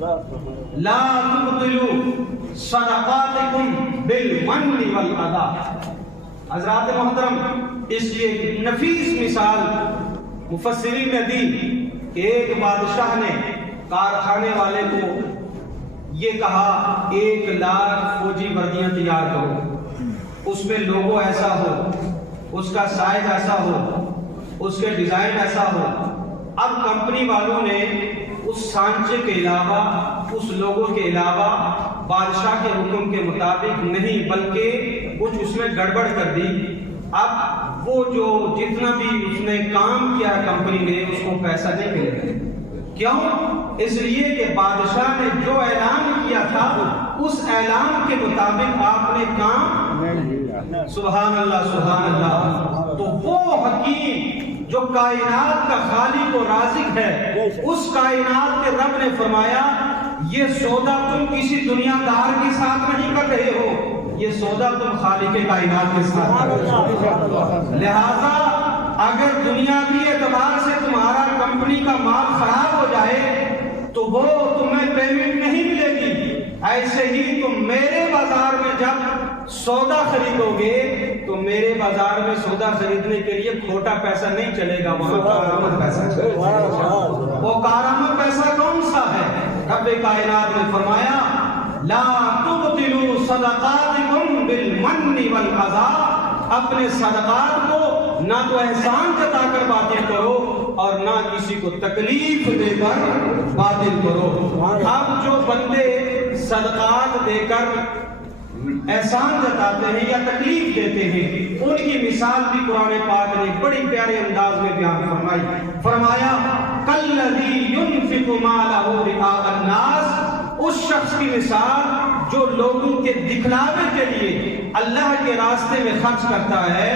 لا تبطلوا صدقاتکم بالمن والاذا. حضرات محترم، اس لیے نفیس مثال مفسرین نے دی کہ ایک بادشاہ نے کارخانے والے کو یہ کہا 1,00,000 فوجی وردیاں تیار کرو، اس میں لوگو ایسا ہو، اس کا سائز ایسا ہو، اس کے ڈیزائن ایسا ہو. اب کمپنی والوں نے اس سانچے کے علاوہ، اس لوگوں کے علاوہ بادشاہ کے حکم کے مطابق نہیں بلکہ کچھ اس میں گڑبڑ کر دی. اب وہ جو جتنا بھی اس نے کام کیا کمپنی نے، اس کو پیسہ نہیں ملے گا. کیوں؟ اس لیے کہ بادشاہ نے جو اعلان کیا تھا اس اعلان کے مطابق آپ نے کام. سبحان اللہ سبحان اللہ. تو وہ حکیم جو کائنات کا خالق و رازق ہے، اس کائنات کے رب نے فرمایا یہ سودا تم کسی دنیا دار کے ساتھ نہیں کر رہے ہو، یہ سودا تم خالق کائنات کے ساتھ کر رہے ہو. لہذا اگر دنیاوی اعتبار سے تمہارا کمپنی کا مال خراب ہو جائے تو وہ تمہیں پیمنٹ نہیں ملے گی. ایسے ہی تم میرے بازار میں جب سودا خریدو گے تو میرے بازار میں سودا خریدنے کے لیے کھوٹا پیسہ نہیں چلے گا، وہاں کارآمد پیسہ چلے گا. وہ کارآمد پیسہ کون سا ہے؟ رب کائنات نے فرمایا لا تبطلوا صدقاتکم بالمن والاذى. اپنے صدقات کو نہ تو احسان جتا کر باطل کرو اور نہ کسی کو تکلیف دے کر باطل کرو. اب جو بندے صدقات دے کر احسان جتاتے ہیں یا تکلیف دیتے ہیں، ان کی مثال بھی قرآن پاک نے بڑی پیارے انداز میں بیان فرمائی. فرمایا کالذی ينفق مالہ رئاء الناس. اس شخص کی مثال جو لوگوں کے دکھلاوے کے لیے اللہ کے راستے میں خرچ کرتا ہے،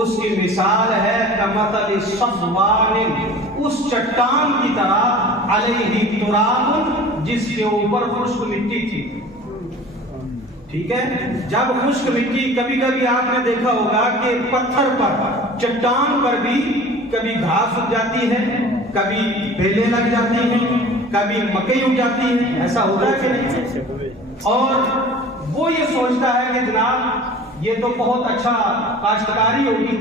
اس کی مثال ہے کمثل صفوان، اس چٹان کی طرح علیہ تراب، جس کے اوپر خشک مٹی تھی. ٹھیک ہے، جب خشک مٹی، کبھی کبھی آپ نے دیکھا ہوگا کہ پتھر پر، چٹان پر بھی کبھی گھاس اگ جاتی ہے، کبھی بیلیں لگ جاتی ہیں، کبھی مکئی اگ جاتی ہے، ایسا ہوتا ہے کہ نہیں؟ اور وہ یہ سوچتا ہے کہ جناب یہ تو بہت اچھا کاشتکاری ہوگی.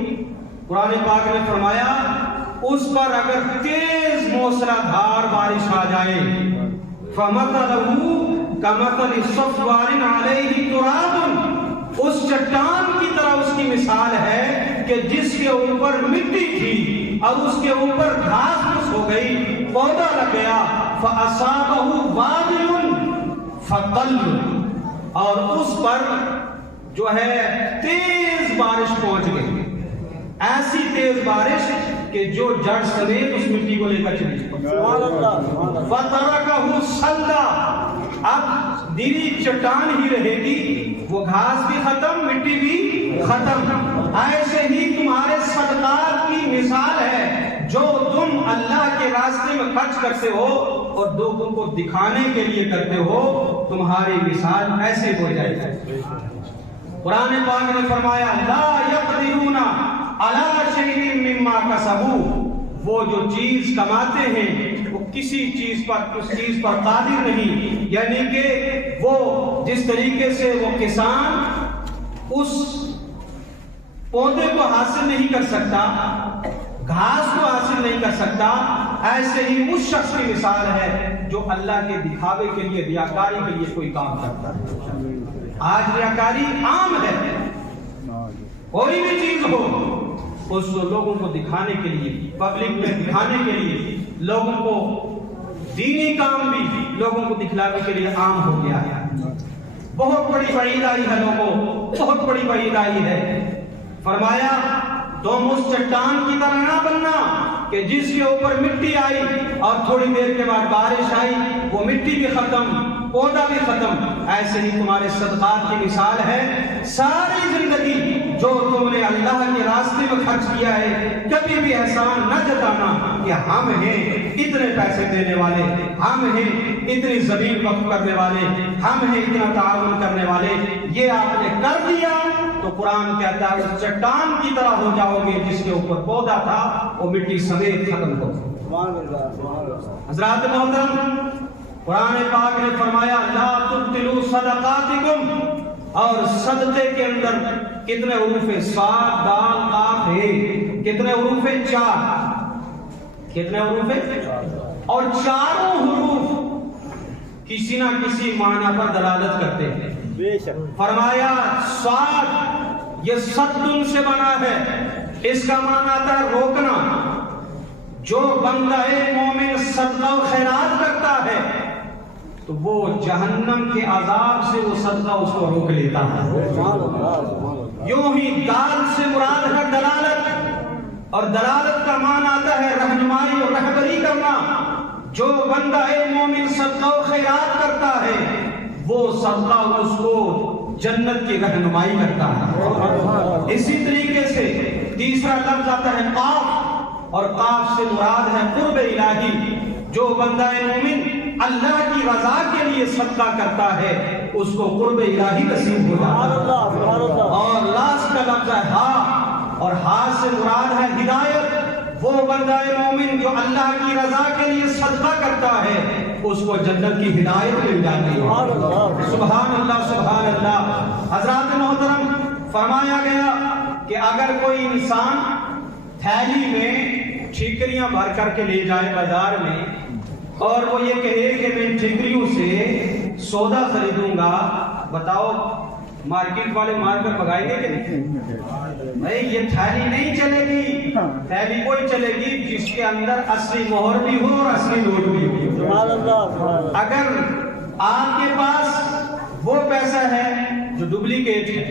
قرآن پاک نے فرمایا اس پر اگر تیز موسلادھار بارش آ جائے فَمَثَلُهُ کمثل صفوان علیہ تراب، اس چٹان کی طرح اس کی مثال ہے کہ جس کے اوپر مٹی تھی اور اس کے اوپر گھاس پھوس ہو گئی، پودا لگ گیا، فَأَصَابَهُ وَابِلٌ فَطَلٌ، اور اس پر جو ہے تیز بارش پہنچ گئی، ایسی تیز بارش کہ جو جڑ سمیت اس مٹی کو لے کر چلی. فَتَرَكَهُ صَلْدًا، اب دیوی چٹان ہی رہے گی، وہ گھاس بھی ختم، مٹی بھی ختم. ایسے ہی تمہارے صدقات کی مثال ہے جو تم اللہ کے راستے میں خرچ کرتے ہو اور لوگوں کو دکھانے کے لیے کرتے ہو، تمہاری مثال ایسے ہو جائے گی. قرآن پاک نے فرمایا لا یقدرون علی شیء مما کسبوا، وہ جو چیز کماتے ہیں وہ کسی چیز پر، اس چیز پر قادر نہیں. یعنی کہ وہ جس طریقے سے وہ کسان اس پودے کو حاصل نہیں کر سکتا، گھاس کو حاصل نہیں کر سکتا، ایسے ہی اس شخص کی مثال ہے جو اللہ کے دکھاوے کے لیے، ریاکاری کے لیے کوئی کام کرتا ہے. آج ریاکاری عام ہے، کوئی بھی چیز ہو اس کو لوگوں کو دکھانے کے لیے، پبلک میں دکھانے کے لیے، لوگوں کو دینی کام بھی لوگوں کو دکھلانے کے لیے عام ہو گیا ہے. بہت بڑی وعید آئی ہے لوگوں، بہت بڑی وعید آئی ہے. فرمایا تم اس چٹان کی طرح نہ بننا کہ جس کے اوپر مٹی آئی اور تھوڑی دیر کے بعد بارش آئی، وہ مٹی بھی ختم، پودا بھی ختم. ایسے ہی تمہارے صدقات کی مثال ہے. ساری زندگی جو تم نے اللہ کے راستے میں خرچ کیا ہے، کبھی بھی احسان نہ جتانا کہ ہم ہیں اتنے پیسے دینے والے، ہم ہیں اتنی زمین وقف کرنے والے، ہم ہیں اتنا تعاون کرنے والے. یہ آپ نے کر دیا تو قرآن کہتا ہے اس چٹان کی طرح ہو جاؤ گے جس کے اوپر پودا تھا وہ مٹی سمیت ختم ہو. حضرات محترم، قرآن پاک نے فرمایا لا تبطلوا صدقاتکم، اور صدقے کے اندر کتنے حروف ہیں؟ صاد دال قاف ہے، کتنے حروف ہیں؟ 4، کتنے حروف ہیں؟ اور چاروں حروف کسی نہ کسی معنی پر دلالت کرتے ہیں۔ فرمایا صاد یہ صدن سے بنا ہے، اس کا معنی آتا ہے روکنا۔ جو بندہ مومن صدقہ و خیرات کرتا ہے تو وہ جہنم کے عذاب سے وہ صدقہ اس کو روک لیتا ہے۔ یوں ہی دال سے مراد ہے دلالت، اور دلالت کا معنی آتا ہے رہنمائی اور رہبری کرنا۔ جو بندہ مومن صدقہ و خیرات کرتا ہے وہ صدقہ اس کو جنت کی رہنمائی کرتا ہے۔ اسی طریقے سے تیسرا لفظ آتا ہے قاف، اور قاف سے مراد ہے قرب الہی۔ جو بندہ مومن اللہ کی رضا کے لیے صدقہ کرتا ہے اس کو قرب الہی نصیب ہو جاتا ہے۔ اور لاسٹ کا لفظ ہے ہا، اور ہا سے مراد ہے ہدایت۔ وہ بندہ مومن جو اللہ کی رضا کے لیے صدقہ کرتا ہے اس کو جنت کی ہدایت مل جاتی ہے۔ سبحان اللہ سبحان اللہ۔ حضرات محترم، فرمایا گیا کہ اگر کوئی انسان تھیلی میں ٹھیکریاں بھر کر کے لے جائے بازار میں، اور وہ یہ کہے کہ میں ٹھیکریوں سے سودا خریدوں گا، بتاؤ مارکیٹ والے مار کر بھگائیں گے کہ نہیں؟ بھائی یہ تھیلی نہیں چلے گی، تھیلی کوئی چلے گی جس کے اندر اصلی مہر بھی ہو اور اصلی نوٹ بھی ہو۔ اگر آپ کے پاس وہ پیسہ ہے جو ڈپلیکیٹ ہے،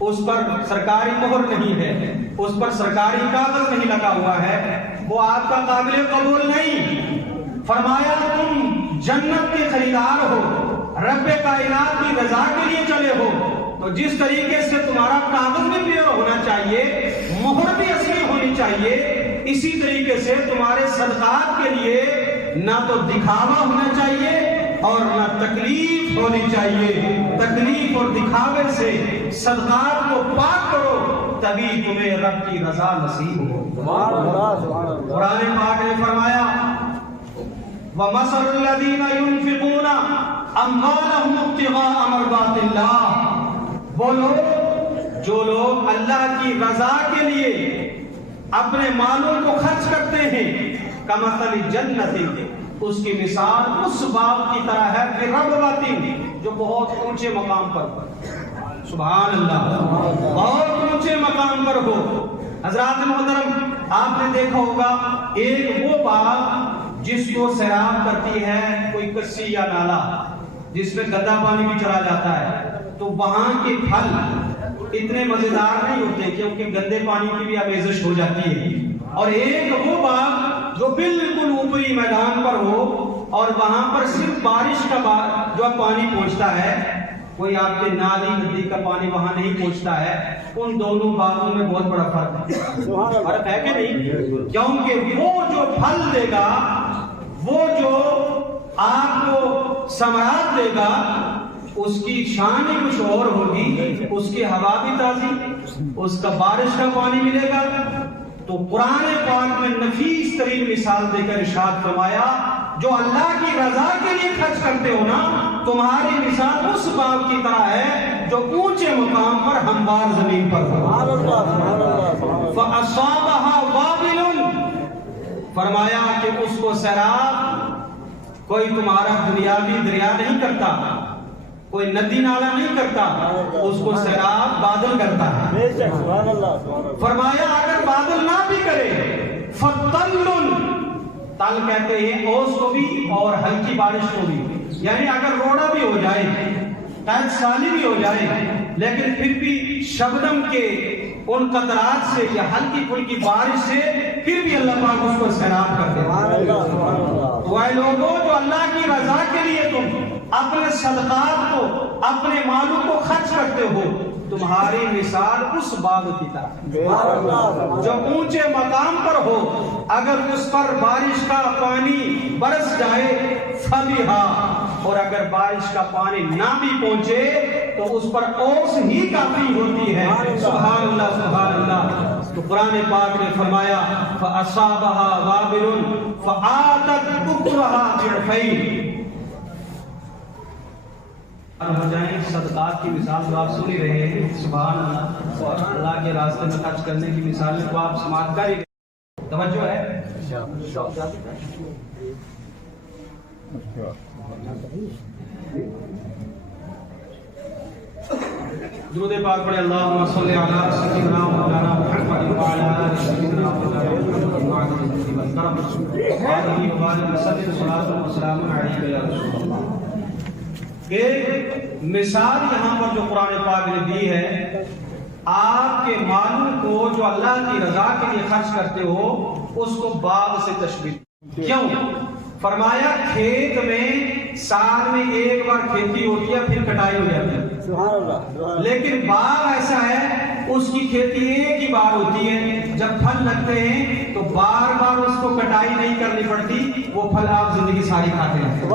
اس پر سرکاری مہر نہیں ہے، اس پر سرکاری کاغذ نہیں لگا ہوا ہے، وہ آپ کا قابل قبول نہیں۔ فرمایا تم جنت کے خریدار ہو، رب کائنات کی رضا کے لیے چلے ہو، تو جس طریقے سے تمہارا کاغذ بھی پیور ہونا چاہیے، مہر بھی اصلی ہونی چاہیے، اسی طریقے سے تمہارے صدقات کے لیے نہ تو دکھاوا ہونا چاہیے اور نہ تکلیف ہونی چاہیے۔ تکلیف اور دکھاوے سے صدقات کو پاک کرو، تبھی تمہیں رب کی رضا نصیب ہو۔ قرآن پاک نے فرمایا وَمَثَلُ الَّذِينَ يُنْفِقُونَ أَمْوَالَهُمُ ابْتِغَاءَ مَرْضَاتِ اللَّهِ، وہ لوگ جو لوگ اللہ کی رضا کے لیے اپنے مالوں کو خرچ کرتے ہیں، کَمَثَلِ جَنَّةٍ، اس کی مثال اس باغ کی طرح ہے بِرَبْوَةٍ، جو بہت اونچے مقام پر، سبحان اللہ، بہت اونچے مقام پر ہو۔ حضرات محترم، آپ نے دیکھا ہوگا ایک وہ باغ جس کو سیراب کرتی ہے کوئی کسی یا نالا، جس میں گندا پانی بھی چلا جاتا ہے، تو وہاں کے پھل اتنے مزیدار نہیں ہوتے کیونکہ گندے پانی کی بھی آمیزش ہو جاتی ہے۔ اور ایک وہ باغ جو بالکل اوپری میدان پر ہو اور وہاں پر صرف بارش کا جو پانی پہنچتا ہے، کوئی آپ کے نالی ندی کا پانی وہاں نہیں پہنچتا ہے، ان دونوں باغوں میں بہت بڑا فرق ہے کہ نہیں؟ کیونکہ وہ جو پھل دے گا، وہ جو آپ کو ثمرات دے گا، اس کی شان ہی کچھ اور ہوگی، اس کی ہوا بھی تازی، اس کا بارش کا پانی ملے گا۔ تو قرآن پاک میں نفیس ترین مثال دے کر ارشاد فرمایا جو اللہ کی رضا کے لیے خرچ کرتے ہو نا، تمہاری مثال اس باغ کی طرح ہے جو اونچے مقام پر ہموار زمین پر ہو۔ فَأَصَابَهَا وَابِلٌ، فرمایا کہ اس کو سیلاب کوئی تمہارا دنیاوی دریا نہیں کرتا، کوئی ندی نالا نہیں کرتا، اس کو سیلاب بادل کرتا ہے۔ فرمایا اگر بادل نہ بھی کرے فَطَلٌ، تل کہتے ہیں اوس کو بھی اور ہلکی بارش کو بھی، یعنی اگر روڑا بھی ہو جائے، قید سالی بھی ہو جائے، لیکن پھر بھی شبنم کے ان قطرات سے یا ہلکی پھلکی بارش سے پھر بھی اللہ پاک اس کو سیراب کر دے۔ تو اے لوگوں جو اللہ کی رضا کے لیے تم اپنے صدقات کو، اپنے مالوں کو خرچ کرتے ہو، تمہاری مثال اس باغ کی طرح جو اونچے مقام پر ہو، اگر اس پر بارش کا پانی برس جائے فبھا، اور اگر بارش کا پانی نہ بھی پہنچے تو اس پر اوس ہی کافی ہوتی ہے۔ سبحان اللہ سبحان اللہ۔ تو قرآن پاک نے فرمایا فَأَصَابَهَا وَابِلٌ فَآتَتْ أُكُلَهَا ضِعْفَيْنِ، ہو جائیں صدقات کی مثال تو آپ سن ہی رہے ہیں، سبحان اللہ، اور اللہ کے راستے میں خرچ کرنے کی مثالیں تو آپ سماعت کر ہی رہے ہیں۔ توجہ ہے؟ درود پاک پڑھے، اللہم صلی علی سیدنا مولانا محمد وعلی آل سیدنا مولانا محمد وعلی آلہ وسلم، صلاۃ و سلام علیک یا رسول اللہ۔ ایک مثال یہاں پر جو قرآن پاک نے دی ہے، آپ کے مالوں کو جو اللہ کی رضا کے لیے خرچ کرتے ہو اس کو باغ سے تشبیہ۔ کیوں؟ فرمایا کھیت میں سال میں ایک بار کھیتی ہوتی ہے، پھر کٹائی ہو جاتی ہے، لیکن باغ ایسا ہے اس کی کھیتی ایک ہی بار ہوتی ہے، جب پھل لگتے ہیں تو بار بار اس کو کٹائی نہیں کرنی پڑتی، وہ پھل آپ زندگی ساری کھاتے ہیں۔